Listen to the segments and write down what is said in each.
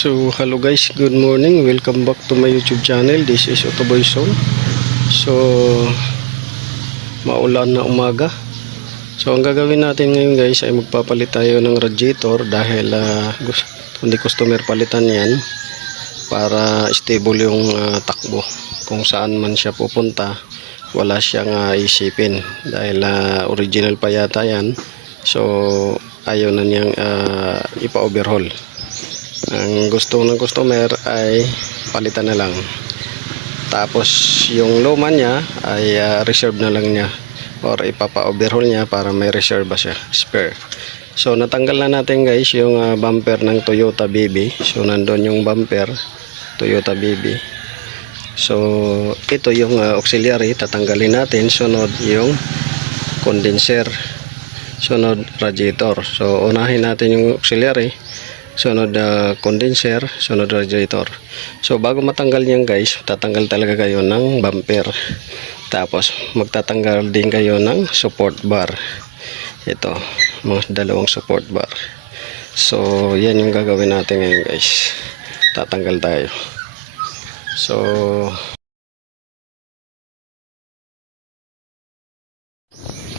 So hello guys, good morning, welcome back to my YouTube channel. This is Otoboy Zone. So maulan na umaga. So ang gagawin natin ngayon guys ay magpapalit tayo ng radiator dahil hindi customer palitan yan para stable yung takbo. Kung saan man siya pupunta wala siyang isipin dahil original pa yata yan. So ayaw na niyang ipa-overhaul. Ang gusto ng customer ay palitan na lang. Tapos yung luma niya ay reserve na lang niya or ipapa-overhaul niya para may reserve siya, spare. So natanggal na natin guys yung bumper ng Toyota BB. So nandun yung bumper Toyota BB. So ito yung auxiliary, tatanggalin natin. Sunod yung condenser, sunod radiator. So unahin natin yung auxiliary, sunod condenser, sunod radiator. So bago matanggal yan guys, tatanggal talaga kayo ng bumper. Tapos magtatanggal din kayo ng support bar. Ito, mga dalawang support bar. So yan yung gagawin natin ngayon guys. Tatanggal tayo.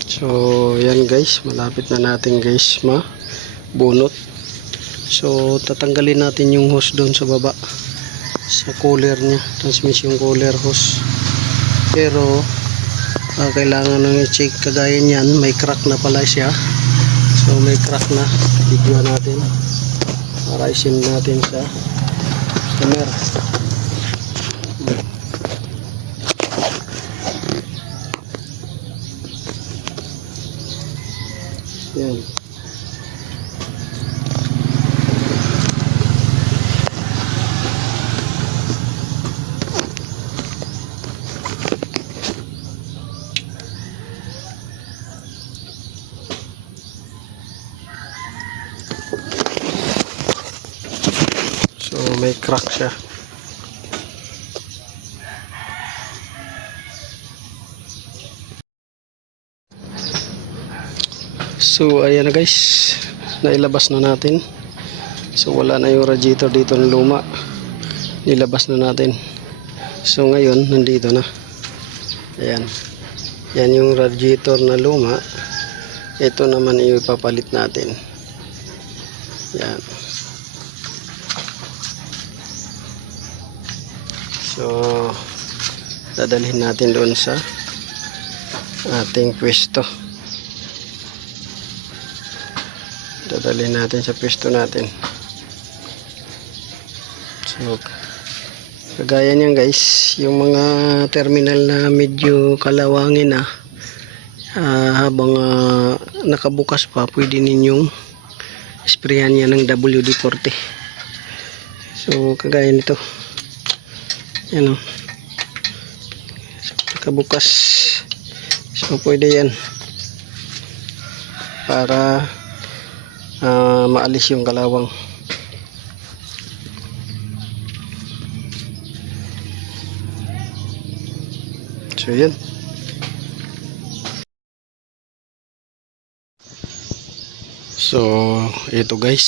So yan guys, malapit na natin guys mabunot. So tatanggalin natin yung hose doon sa baba, sa cooler niya, transmission cooler hose. Pero kailangan nang i-check, kagaya niyan may crack na pala siya. So may crack na, video natin para i-send natin sa customer. Yan. So may crack siya. So ayan na guys, nailabas na natin. So wala na yung radiator dito ng luma, nilabas na natin. So ngayon nandito na. Ayan, yan yung radiator na luma. Ito naman ipapalit natin. Yan. So dadalhin natin doon sa ating pwesto. Dadalhin natin sa pwesto natin. So kagaya niyan guys, yung mga terminal na medyo kalawangin na habang nakabukas pa, pwede ninyong sprayan yan ng WD-40. So kagaya nito, yan o, so, nakabukas. So pwede yan para maalis yung kalawang. So yun. So ito guys,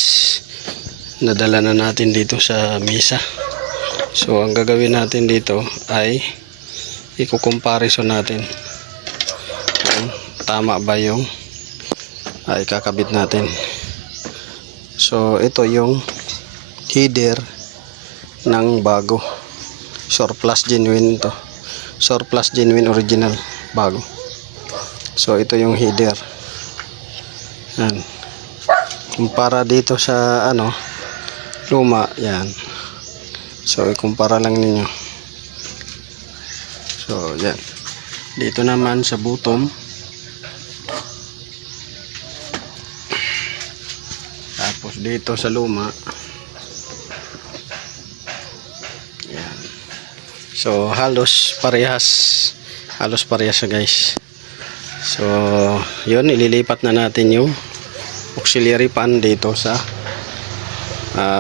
nadala na natin dito sa mesa. So ang gagawin natin dito ay i-comparison natin kung tama ba yung ikakabit natin. So ito yung header ng bago, surplus genuine ito, surplus genuine original bago. So ito yung header. Yan. Kumpara dito sa luma, yan. So ikumpara lang ninyo. So yan. Dito naman sa bottom, tapos dito sa luma, yan. So halos parehas siya guys. So yun, ililipat na natin yung auxiliary pan dito sa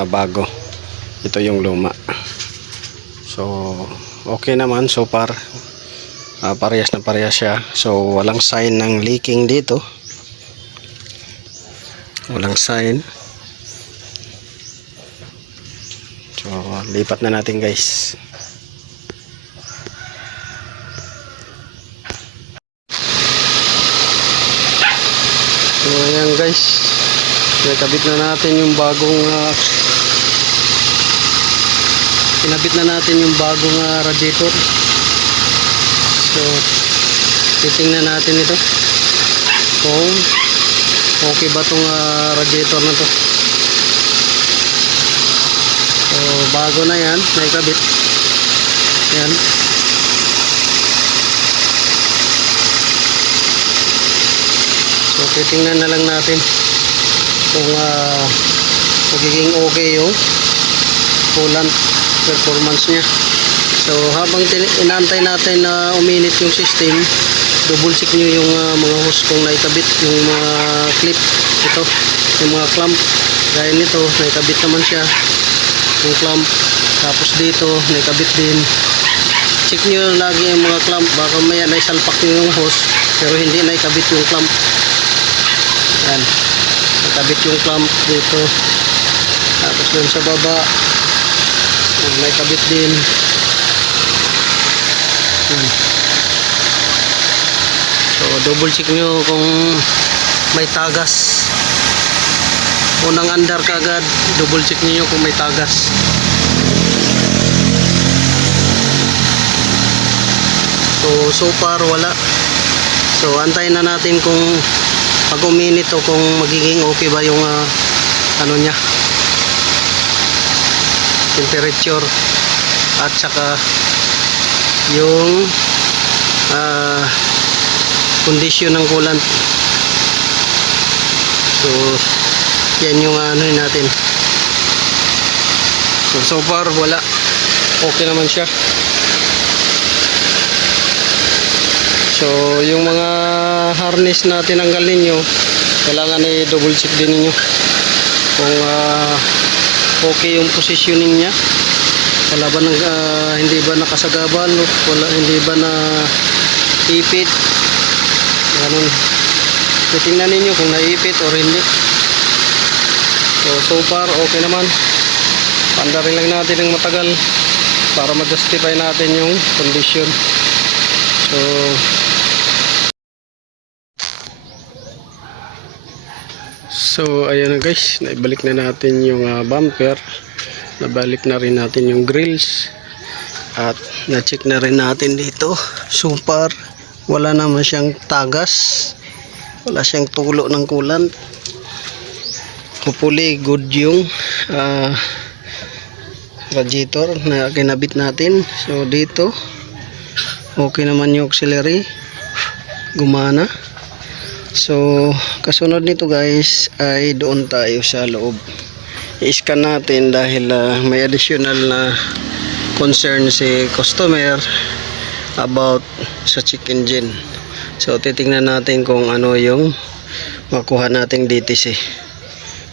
bago. Ito yung luma. So okay naman so far, parehas na parehas siya. So walang sign ng leaking dito, walang sign. So lipat na natin guys. So ayan guys, nakabit na natin yung bagong kinabit na natin yung bagong radiator. So titingnan natin ito kung okay ba tong radiator na to. So bago na yan, nakabit yan. So titingnan na lang natin kung magiging okay yung coolant performance nya. So habang inaantay natin na uminit yung system, double check nyo yung mga hose kung naikabit yung mga clip, ito yung mga clamp gaya nito, naikabit naman siya yung clamp. Tapos dito naikabit din, check nyo lagi yung mga clamp, baka maya naisalpak nyo yung hose pero hindi naikabit yung clamp. Yan, nakabit yung clamp dito. Tapos dun sa baba nakabit din. Yan. So double check nyo kung may tagas. Unang andar kagad, double check nyo kung may tagas. So far wala. So antayin na natin kung pag uminit o kung magiging okay ba yung ano nya, temperature at saka yung condition ng coolant. So yan yung ano natin. So far wala, okay naman siya. So yung mga harness na tinanggal ninyo, kailangan i-double check din ninyo kung okay yung positioning nya. Wala ba hindi ba nakasagaban, wala, hindi ba na ipit, ganun. Titingnan ninyo kung naipit or hindi. So far okay naman. Pandarin lang natin ng matagal para ma-justify natin yung condition. So ayan na guys, naibalik na natin yung bumper, nabalik na rin natin yung grills, at na-check na rin natin dito. So far wala naman siyang tagas, wala siyang tulo ng coolant. Hopefully good yung radiator na kinabit natin. So dito okay naman yung auxiliary, gumana. So kasunod nito guys ay doon tayo sa loob, i-scan natin dahil may additional na concern si customer about sa check engine. So titingnan natin kung ano yung makuha nating DTC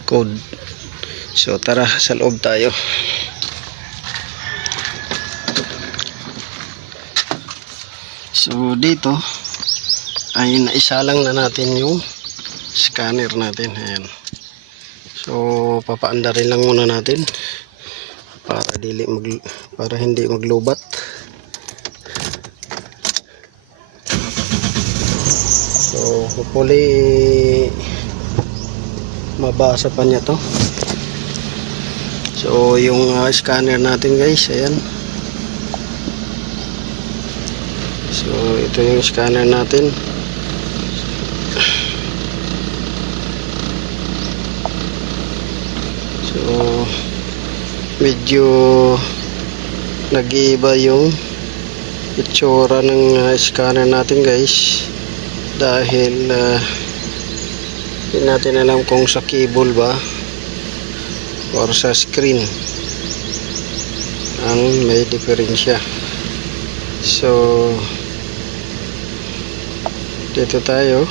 code. So tara, sa loob tayo. So dito ay naisalang na natin yung scanner natin. Ayan. So papaandarin lang muna natin para hindi maglubat. So hopefully mabasa pa niya to. So yung scanner natin guys, ayan. So ito yung scanner natin. So medyo nag-iiba yung itsura ng scanner natin guys, dahil hindi natin alam kung sa cable ba or sa screen ang may diferensya. So dito tayo.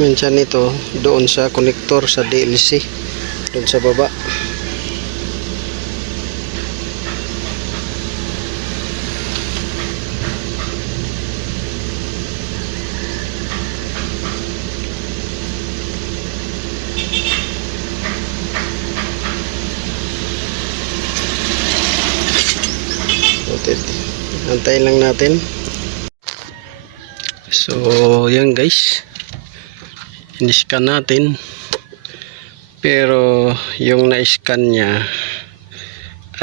Minsan ito doon sa connector sa DLC doon sa baba. Antayin lang natin. So, yan guys. In-scan natin. Pero, yung na-scan niya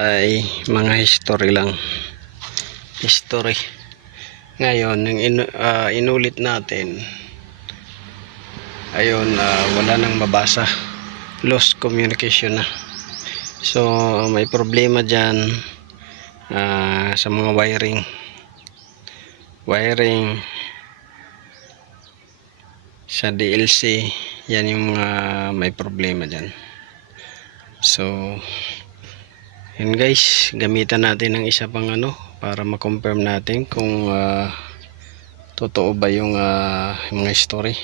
ay mga history lang. History. Ngayon, yung inulit natin, ayun, wala nang mabasa. Lost communication na. So, may problema dyan sa mga wiring sa DLC. Yan yung may problema dyan. So, yun guys, gamitan natin ng isa pang para ma-confirm natin kung totoo ba yung mga story.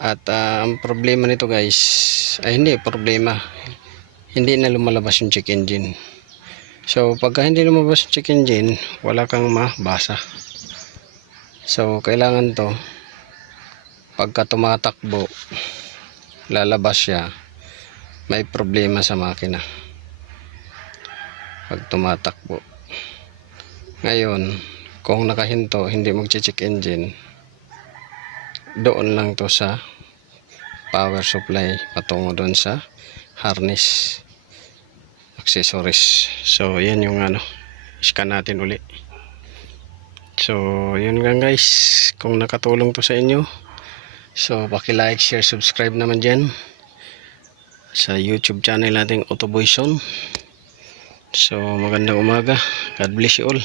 At ang problema nito guys ay hindi na lumalabas yung check engine. So pagka hindi lumabas yung check engine, wala kang mabasa. So kailangan to, pagka tumatakbo, lalabas siya, may problema sa makina pag tumatakbo. Ngayon, kung nakahinto, hindi mag-check engine, doon lang to sa power supply patungo doon sa harness accessories. So yan yung scan natin uli. So yun lang guys, kung nakatulong to sa inyo, so paki-like, share, subscribe naman dyan sa YouTube channel nating Autoboy Zone. So magandang umaga, God bless you all.